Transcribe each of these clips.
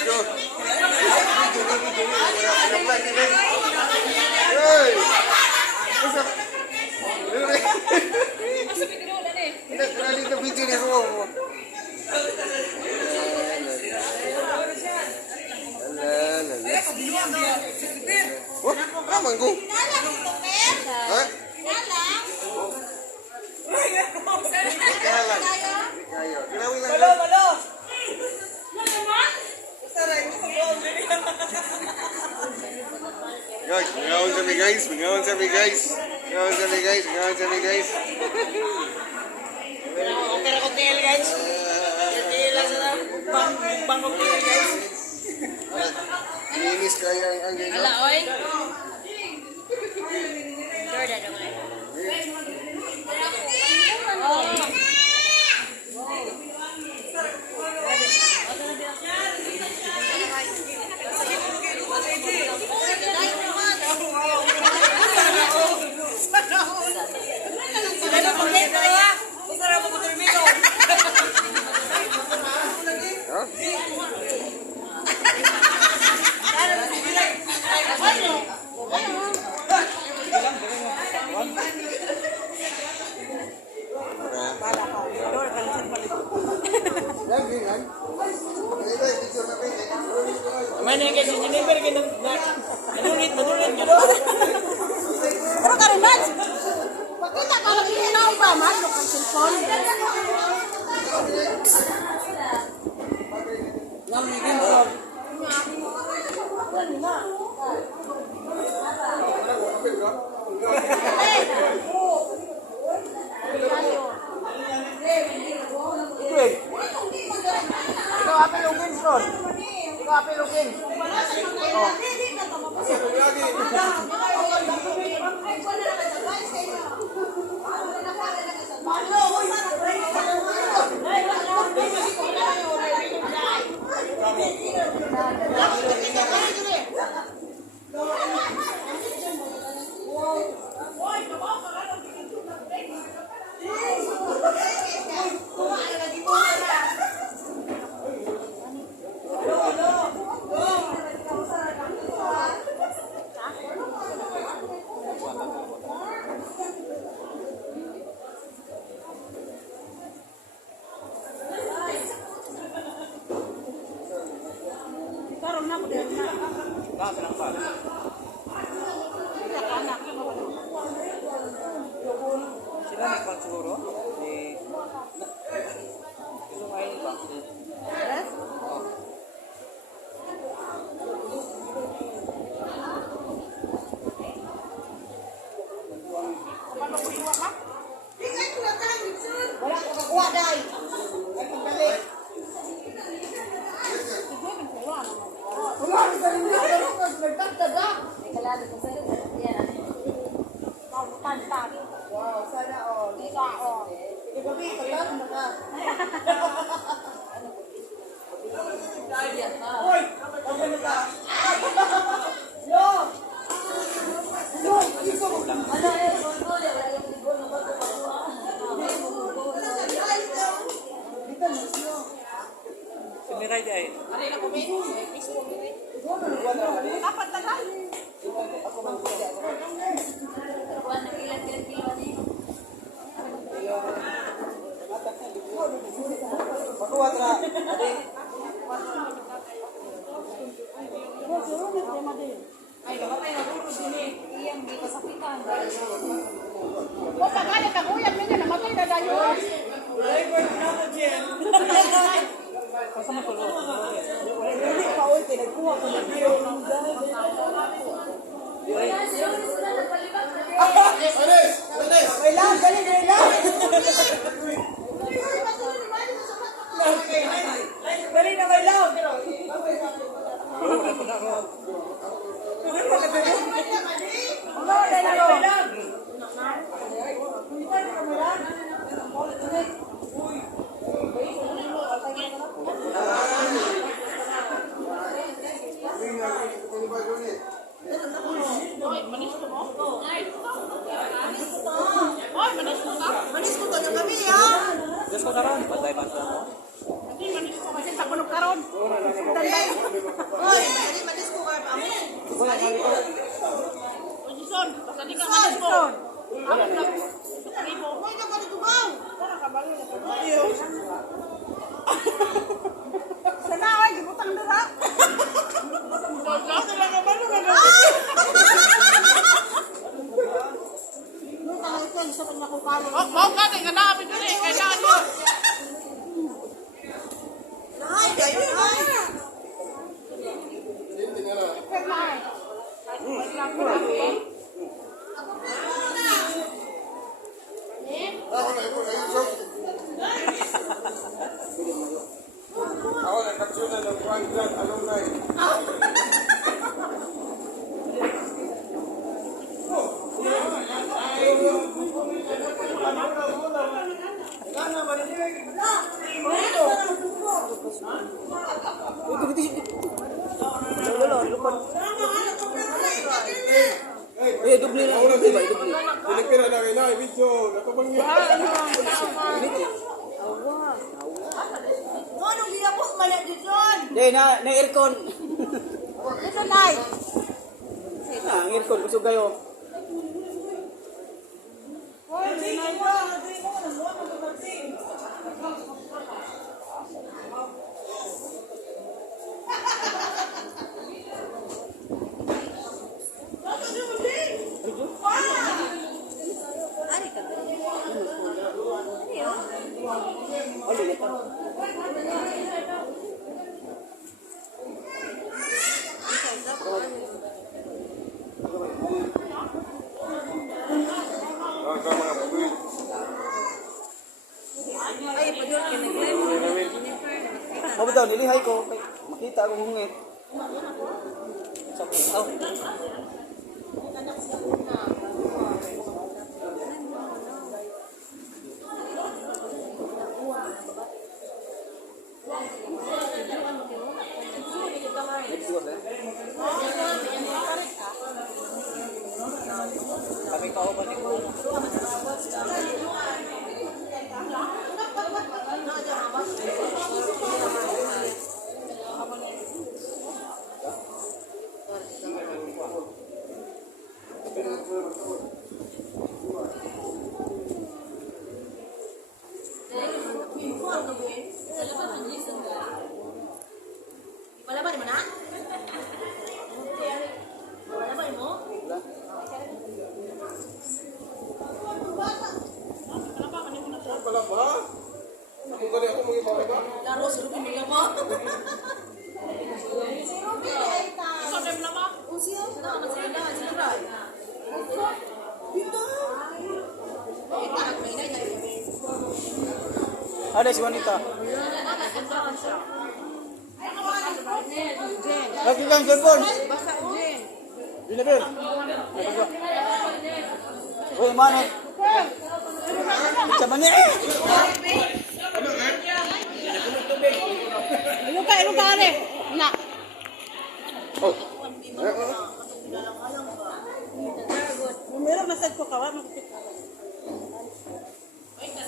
go. Hey! What's up? Kenapa dito video ni semua? Oh, aman ko. Ha? Kalan. Kayo. Kilawin lang. Malo. Guys, mengawan kami guys. Opera cocktail guys. Cocktail lang sa bang cocktail guys. Linis kaya ang guys. Ala, oy. Jordan dong, oy. Mana guys, ini pergi nanulit gitu. Pero kariman. Pakita kalau ginaw ba man ng cellphone. Ikaw apelugin, Ron. Ikaw apelugin. Sila nagpag siguro? Gusto kain ba? Yes? Wala ko kakuha dahil. Wow, sana all. Isa all. Gabi, kalam na ka. Hoy, ano ka? Yo! Yo, ito. Ano eh, bono ya, wala yung libon na bato pa. Dito na siya. Sumiray di ay. Ari na kumi. Dapat na ka. Ako man siya. Kuan na kilan ni. Pagkuwat ra. Ade. Ay, kapatay na duro din eh. Iyang di kasakitan. O, tagali ka kuyang ninyo, namatay na dayon. Driver na ko dyan. Kasama ko lo. Hindi pa oy, pinagkuha ko na kayo. Wait lang, dali. Dali na, wait lang. Manis ko to yung gabi, ha? Gusto ka ron? Patay ba? Hindi, manis ko kasi sa punong karon. Jason. Hoy, manis ko ka amo. Jason, pasali ka manis mo. Ako na. Hoy, ka balik tubaw. Sana ay gibutang dira. Kasi lang naman naman. Nung tangan sa kanya ko kalo. Mau ka nga na abi dili kay daan mo. Ay, dayo ay. Ako na, so. Ako na, kapsula ng Juan Blood alumni. Pinipira na kayo na, video. Nakapangya. No, nung liya po mala Jason. Dahil na aircon. Jason ay. Ang aircon, kusog kayo. Mga buwi. Ay, padyon ka naglen. Mabo daw, nilihay ko. Makita akong hungit. Oh. Kami pa ako balik mo. Palaban mo na? Palaban mo? Pala ba? Kung gani ako mga ipakita. Laro sa Ruby nila mo. Si Ruby ay ta. Ikaw dem na ba? Usiyo? Na, masaya na. Sino ba? Dito. Ay, parang may na yan. Ada si wanita. Lagi kang cellphone. Basta Jen. Binabel. Uy, manot. Sa mani. Ilong ka are. Na. Oh. Meron masad ko kawa makita. Ay,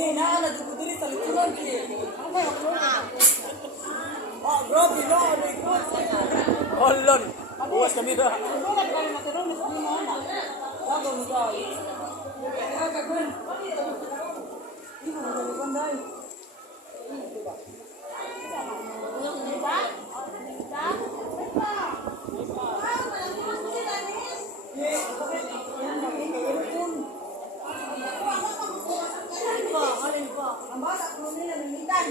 Di, naalala ko diri sa litunan. Oh, grabe no, ano ito? Olon. Buwas kami na. Sulat ka rin matirong na sa mga anak. Bago mo guys. Hindi mo nagalipan dahil. Ang bata ko nila nilitan.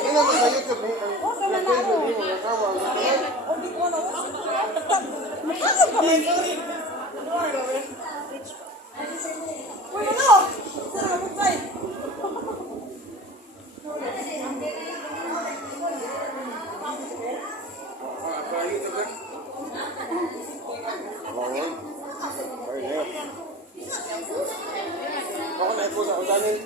Tingnan mo sa YouTube. Ako na po sa usanin.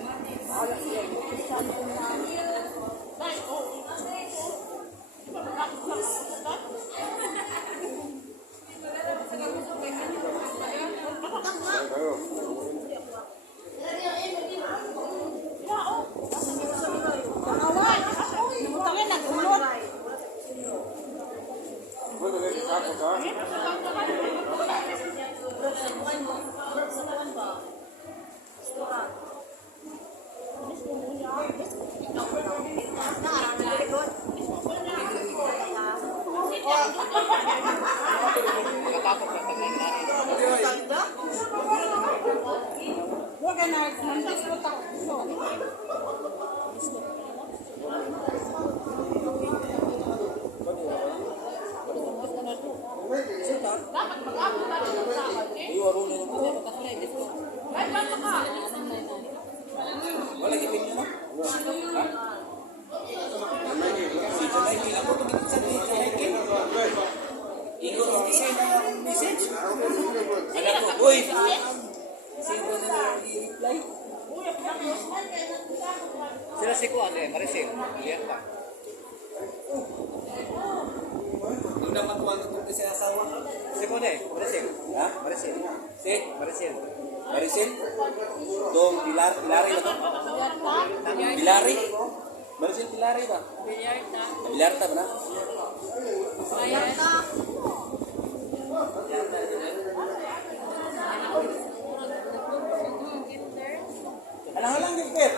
Uy! Sila si Kuan Maricel. Lihat pa. Doon naman kuwan ko sa asawa. Si Kuan Maricel. Ha? Maricel. Si Maricel. Maricel. Dong Pilari ba to? Pilari. Maricel Pilari ba? Bilarta ba na? Alang-alang din, Pep.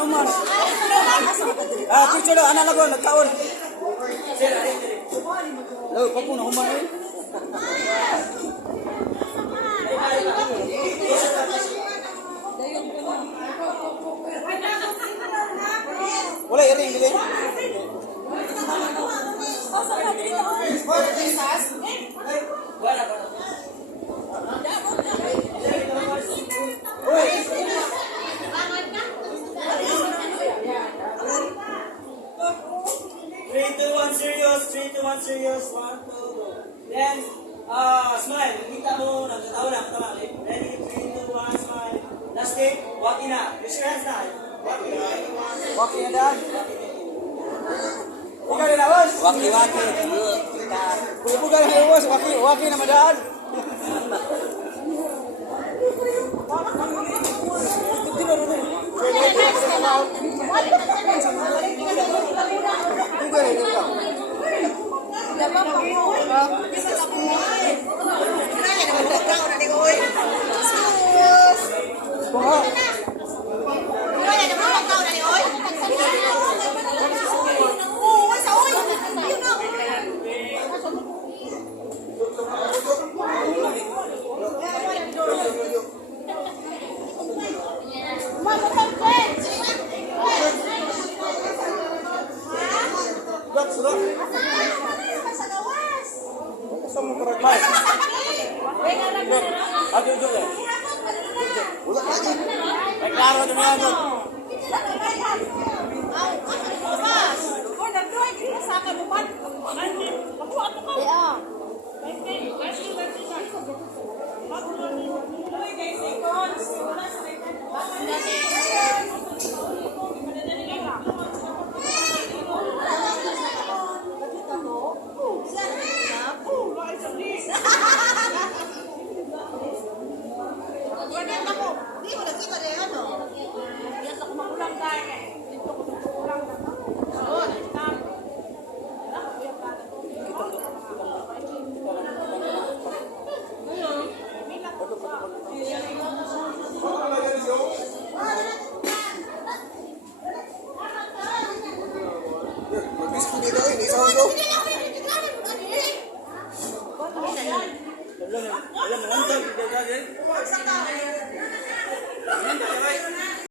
naman. Ah, picture daw, anak lago, nagkaon. Lago, pag mo na human eh. Wala, iring, iring. Three, two, one, serious. 3, 2, 1, serious. 1, 2, go. Then, smile. Kita mo, nagkatawa lang, katawa. Ready? 3, 2, 1, smile. Last take, walk in na. Use your hands na. Walk in. Waki na daan. Ikaw rin na, boss. Waki. Kuya po galing kayo, boss. Waki na madaan. May klaro na yan. Alam mo,